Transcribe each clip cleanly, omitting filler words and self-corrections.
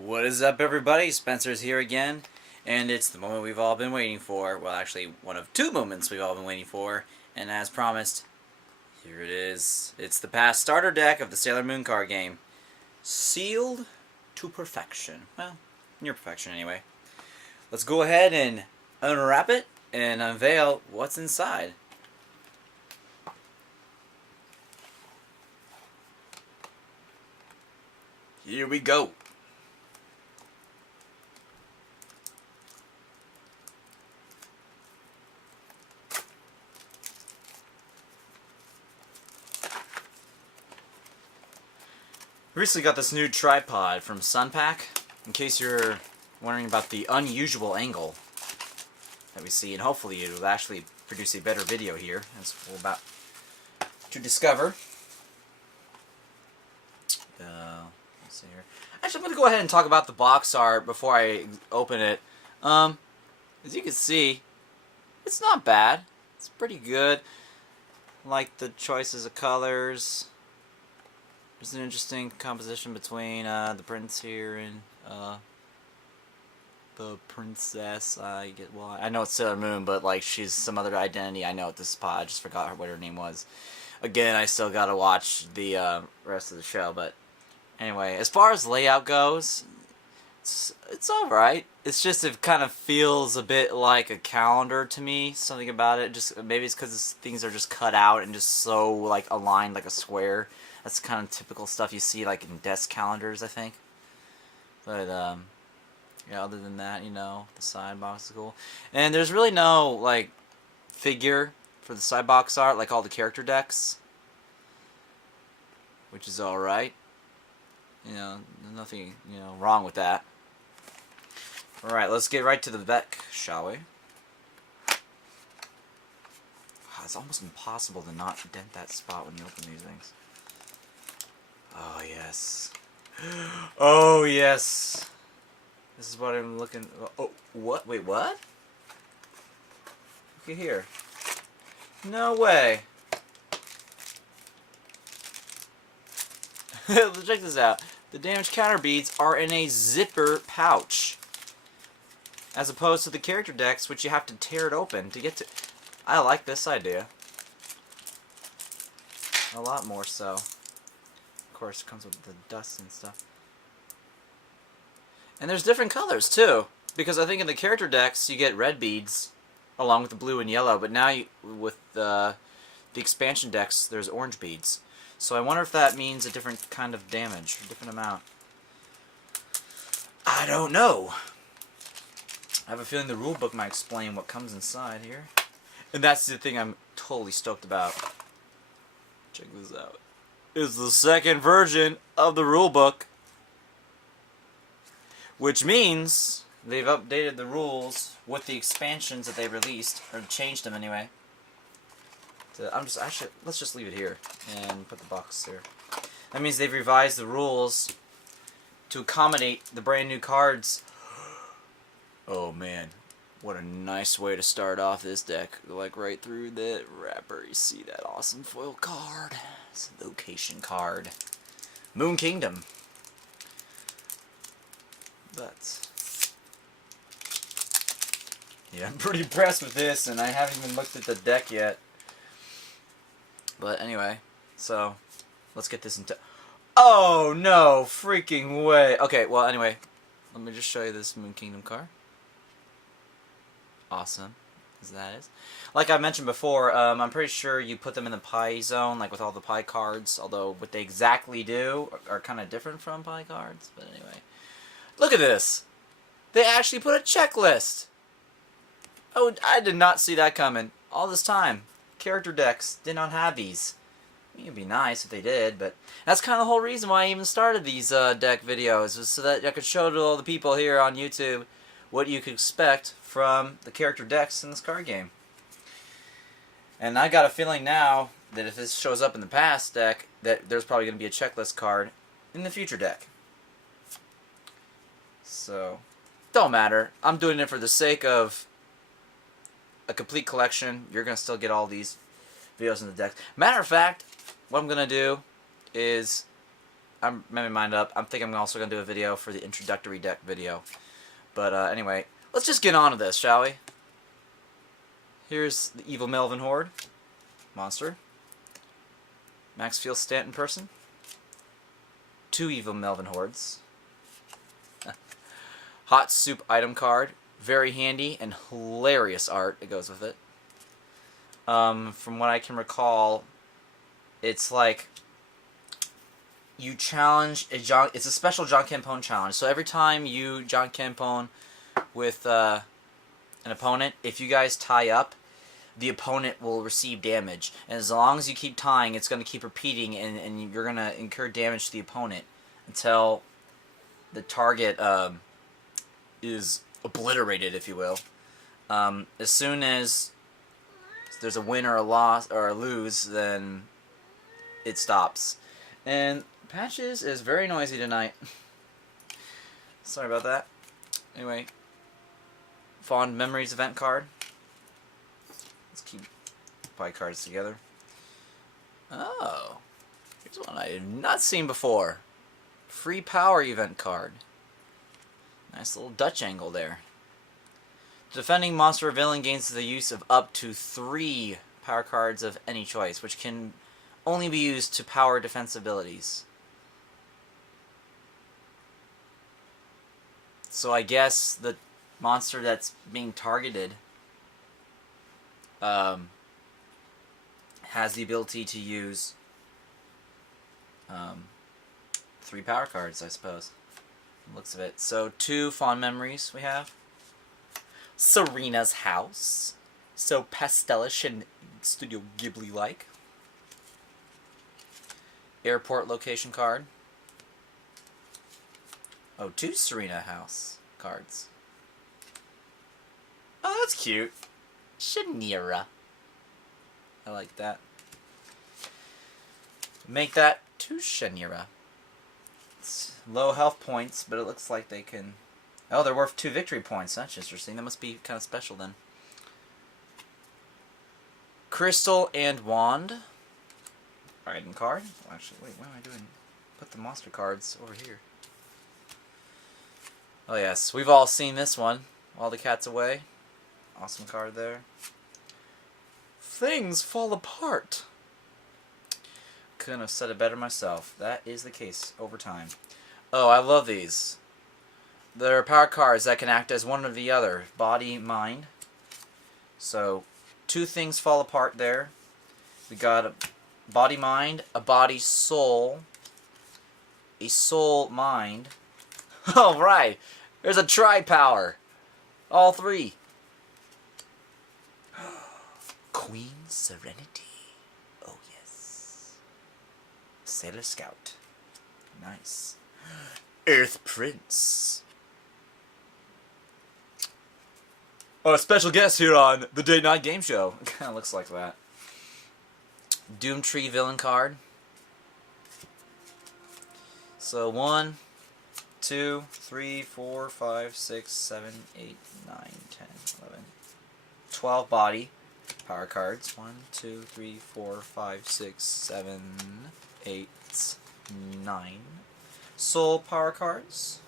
What is up, everybody? Spencer's here again, and it's the moment we've all been waiting for. Well, actually, one of two moments we've all been waiting for, and as promised, here it is. It's the past starter deck of the Sailor Moon card game. Sealed to perfection. Well, near perfection anyway. Let's go ahead and unwrap it and unveil what's inside. Here we go. Recently got this new tripod from Sunpack, in case you're wondering about the unusual angle that we see, and hopefully it will actually produce a better video here, as we're about to discover. Let's see here. Actually, I'm going to go ahead and talk about the box art before I open it. As you can see, it's not bad. It's pretty good. I like the choices of colors. There's an interesting composition between the prince here and the princess. Well, I know it's Sailor Moon, but like she's some other identity. I know at this spot. I just forgot what her name was. Again, I still gotta watch the rest of the show. But anyway, as far as layout goes, it's all right. It's just it kind of feels a bit like a calendar to me. Something about it. Just maybe it's because things are just cut out and just so like aligned like a square. That's kind of typical stuff you see like in desk calendars, I think. But yeah, other than that, you know, the side box is cool. And there's really no like figure for the side box art like all the character decks, which is all right. You know, nothing wrong with that. All right, let's get right to the deck, shall we? It's almost impossible to not dent that spot when you open these things. Oh, yes. Oh, yes. This is what I'm looking... Oh, what? Wait, what? Look at here. No way. Check this out. The damage counter beads are in a zipper pouch, as opposed to the character decks, which you have to tear it open to get to... I like this idea. A lot more so. Of course, it comes with the dust and stuff. And there's different colors too, because I think in the character decks you get red beads along with the blue and yellow, but now with the expansion decks there's orange beads. So I wonder if that means a different kind of damage, a different amount. I don't know. I have a feeling the rulebook might explain what comes inside here. And that's the thing I'm totally stoked about. Check this out. Is the second version of the rulebook, which means they've updated the rules with the expansions that they released, or changed them anyway. Let's just leave it here and put the box there. That means they've revised the rules to accommodate the brand new cards. Oh man, what a nice way to start off this deck. Like right through the wrapper, you see that awesome foil card. It's a location card. Moon Kingdom. But yeah, I'm pretty impressed with this, and I haven't even looked at the deck yet. But anyway, so let's get this into... Oh no freaking way. Okay, well anyway, let me just show you this Moon Kingdom card. Awesome as that is. Like I mentioned before, I'm pretty sure you put them in the pie zone, like with all the pie cards, although what they exactly do are kind of different from pie cards. But anyway, look at this. They actually put a checklist. Oh, I did not see that coming all this time. Character decks did not have these. I mean, it'd be nice if they did, but that's kind of the whole reason why I even started these deck videos, was so that I could show to all the people here on YouTube what you could expect from the character decks in this card game. And I got a feeling now that if this shows up in the past deck, that there's probably going to be a checklist card in the future deck. So, don't matter. I'm doing it for the sake of a complete collection. You're going to still get all these videos in the deck. Matter of fact, what I'm going to do is I'm made my mind up. I'm thinking I'm also going to do a video for the introductory deck video. But anyway, let's just get on to this, shall we? Here's the Evil Melvin Horde. Monster. Maxfield Stanton person. 2 Evil Melvin Hordes. Hot Soup item card. Very handy and hilarious art that goes with it. From what I can recall, it's like you challenge a it's a special John Campone challenge. So every time you John Campone with an opponent, if you guys tie up, the opponent will receive damage. And as long as you keep tying, it's going to keep repeating, and you're going to incur damage to the opponent until the target is obliterated, if you will. As soon as there's a win or a loss or a lose, then it stops. And Patches is very noisy tonight. Sorry about that. Anyway, Fond Memories event card. Let's keep pie cards together. Oh, here's one I have not seen before. Free Power event card. Nice little Dutch angle there. Defending monster or villain gains the use of up to 3 power cards of any choice, which can only be used to power defense abilities. So I guess the monster that's being targeted has the ability to use 3 power cards, I suppose. Looks of it. So 2 Fond Memories we have. Serena's House. So pastelish and Studio Ghibli-like. Airport location card. Oh, 2 Serena House cards. Oh, that's cute. Shanira. I like that. Make that 2 Shanira. It's low health points, but it looks like they can... Oh, they're worth 2 victory points. That's interesting. That must be kind of special then. Crystal and Wand. Item card. Oh, actually, wait, what am I doing? Put the monster cards over here. Oh yes, we've all seen this one. While the Cat's Away. Awesome card there. Things Fall Apart. Couldn't have said it better myself. That is the case over time. Oh, I love these. They're power cards that can act as one or the other. Body, mind. So, 2 things fall apart there. We got a body, mind, a body, soul, a soul, mind. Alright, there's a tri-power. All 3. Queen Serenity. Oh yes. Sailor Scout. Nice. Earth Prince. Oh, a special guest here on the Day Night Game Show. It kind of looks like that. Doomtree villain card. So 1, 2, 3, 4, 5, 6, 7, 8, 9, 10, 11, 12 body power cards. 1, 2, 3, 4, 5, 6, 7, 8, 9. Soul power cards.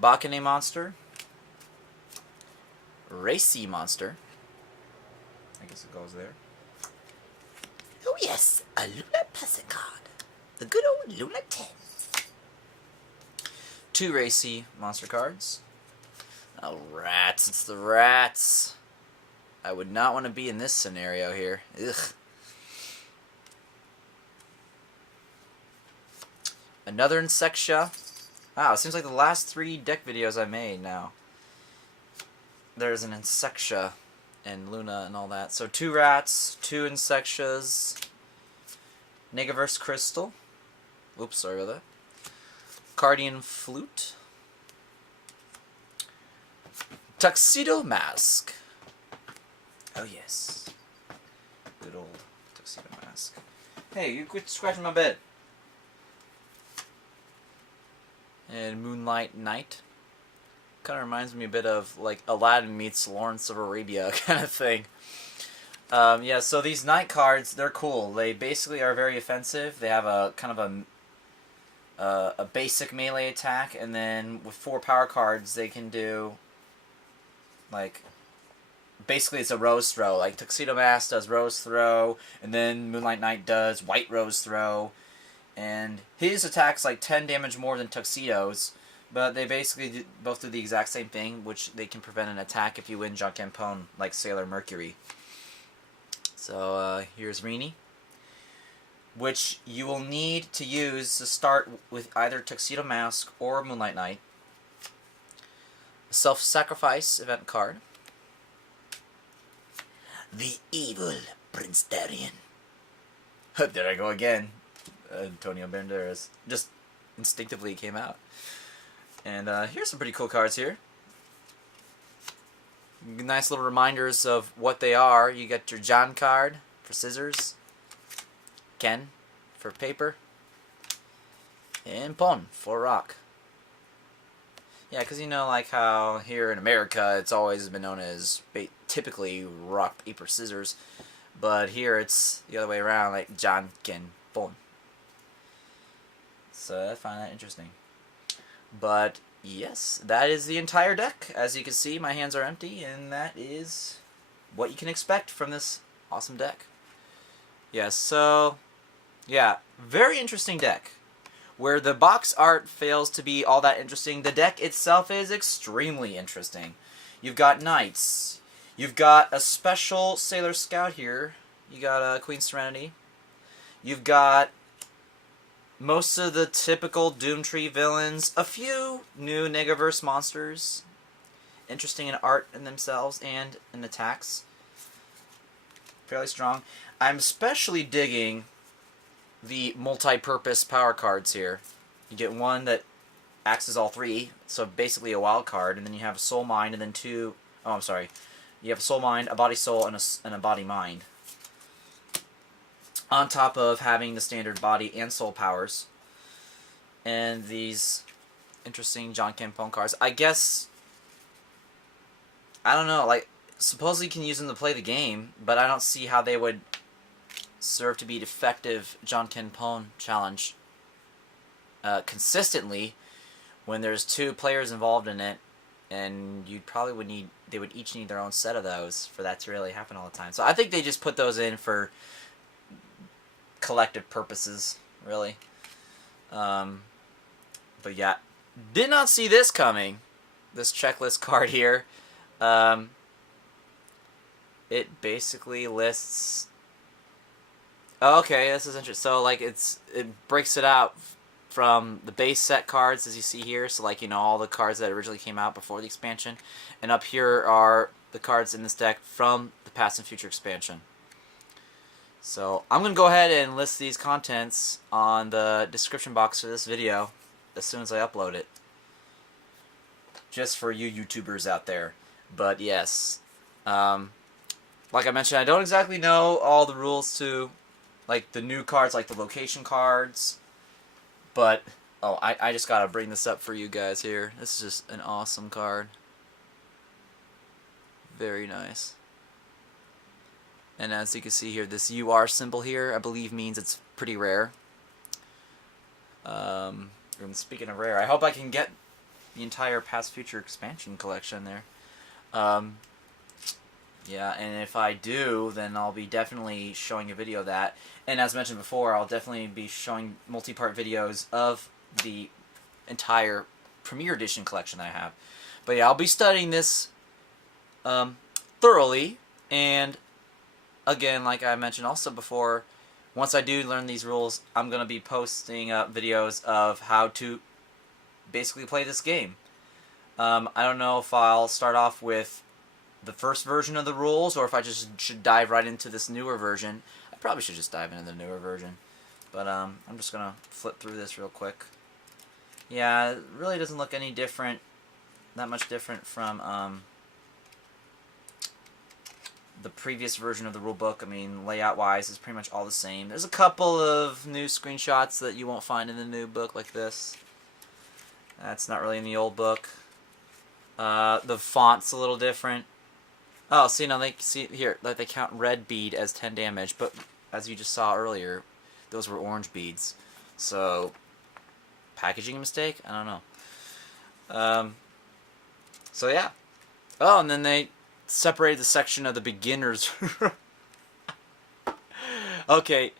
Bakane monster. Racy monster. I guess it goes there. Oh yes, a Luna passing card. The good old Luna 10. 2 racy monster cards. Oh, rats. It's the rats. I would not want to be in this scenario here. Ugh. Another Insectia. Wow, it seems like the last 3 deck videos I made now. There's an Insectia and Luna and all that. So 2 rats, 2 Insectias, Negaverse Crystal. Oops, sorry about that. Cardian Flute. Tuxedo Mask. Oh yes. Good old Tuxedo Mask. Hey, you quit scratching my bed. And Moonlight Knight. Kind of reminds me a bit of like Aladdin meets Lawrence of Arabia kind of thing. Yeah, so these Knight cards, they're cool. They basically are very offensive. They have a kind of a basic melee attack, and then with 4 power cards, they can do, like, basically it's a rose throw. Like, Tuxedo Mask does rose throw, and then Moonlight Knight does white rose throw. And his attack's like 10 damage more than Tuxedo's, but they basically both do the exact same thing, which they can prevent an attack if you win Jankenpon, like Sailor Mercury. So here's Rini, which you will need to use to start with either Tuxedo Mask or Moonlight Knight. A self-sacrifice event card. The Evil Prince Darien. There I go again. Antonio Banderas. Just instinctively came out. And here's some pretty cool cards here. Nice little reminders of what they are. You got your John card for scissors, Ken for paper, and Pon for rock. Yeah, because you know, like how here in America it's always been known as typically rock, paper, scissors, but here it's the other way around, like John, Ken, Pon. So I find that interesting. But yes, that is the entire deck. As you can see, my hands are empty, and that is what you can expect from this awesome deck. Yes, so yeah, very interesting deck. Where the box art fails to be all that interesting, the deck itself is extremely interesting. You've got Knights. You've got a special Sailor Scout here. You got Queen Serenity. You've got most of the typical Doomtree villains. A few new Negaverse monsters. Interesting in art in themselves and in attacks. Fairly strong. I'm especially digging the multi-purpose power cards here. You get one that acts as all 3, so basically a wild card, and then you have a Soul Mind, and then 2... Oh, I'm sorry. You have a Soul Mind, a Body Soul, and a Body Mind. On top of having the standard body and soul powers. And these interesting Jankenpon cards. I guess... I don't know, like, supposedly you can use them to play the game, but I don't see how they would serve to be effective Jankenpon challenge consistently when there's 2 players involved in it, and you probably would need, they would each need their own set of those for that to really happen all the time. So I think they just put those in for collective purposes, really. But yeah, did not see this coming. This checklist card here. It basically lists... Oh, okay, this is interesting. So, like, it breaks it out from the base set cards, as you see here. So, like, you know, all the cards that originally came out before the expansion. And up here are the cards in this deck from the past and future expansion. So, I'm going to go ahead and list these contents on the description box for this video as soon as I upload it. Just for you YouTubers out there. But, yes. Like I mentioned, I don't exactly know all the rules to... like the new cards, like the location cards. But, oh, I just gotta bring this up for you guys here. This is just an awesome card. Very nice. And as you can see here, this UR symbol here, I believe means it's pretty rare. And speaking of rare, I hope I can get the entire Past Future expansion collection there. Yeah, and if I do, then I'll be definitely showing a video of that. And as mentioned before, I'll definitely be showing multi-part videos of the entire Premier Edition collection that I have. But yeah, I'll be studying this thoroughly. And again, like I mentioned also before, once I do learn these rules, I'm going to be posting videos of how to basically play this game. I don't know if I'll start off with the first version of the rules, or if I just should dive right into this newer version. I probably should just dive into the newer version. But I'm just going to flip through this real quick. Yeah, it really doesn't look any different, that much different from the previous version of the rulebook. I mean, layout-wise, it's pretty much all the same. There's a couple of new screenshots that you won't find in the new book, like this. That's not really in the old book. The font's a little different. Oh, see now they see here like they count red bead as 10 damage, but as you just saw earlier, those were orange beads. So packaging mistake? I don't know. So yeah. Oh, and then they separated the section of the beginners. Okay,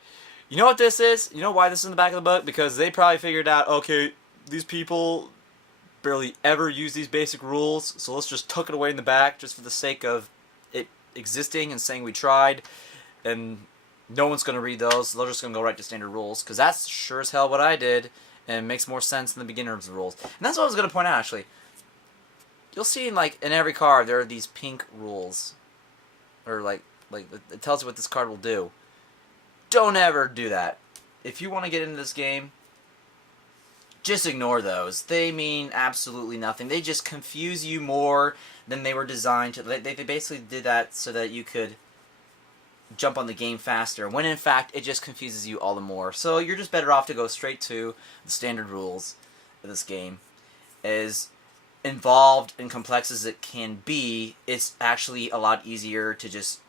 you know what this is? You know why this is in the back of the book? Because they probably figured out, okay, these people barely ever use these basic rules, so let's just tuck it away in the back just for the sake of it existing and saying we tried, and no one's going to read those, so they're just going to go right to standard rules, because that's sure as hell what I did, and it makes more sense than the beginner's rules. And that's what I was going to point out, actually. You'll see in every card there are these pink rules, or like it tells you what this card will do. Don't ever do that. If you want to get into this game, just ignore those. They mean absolutely nothing. They just confuse you more than they were designed to. They basically did that so that you could jump on the game faster, when in fact it just confuses you all the more. So you're just better off to go straight to the standard rules of this game. As involved and complex as it can be, it's actually a lot easier to just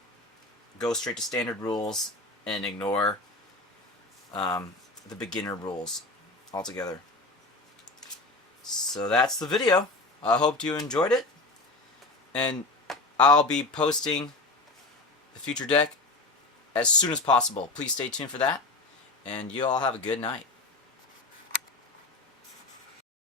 go straight to standard rules and ignore the beginner rules altogether. So that's the video. I hope you enjoyed it, and I'll be posting the future deck as soon as possible. Please stay tuned for that, and you all have a good night.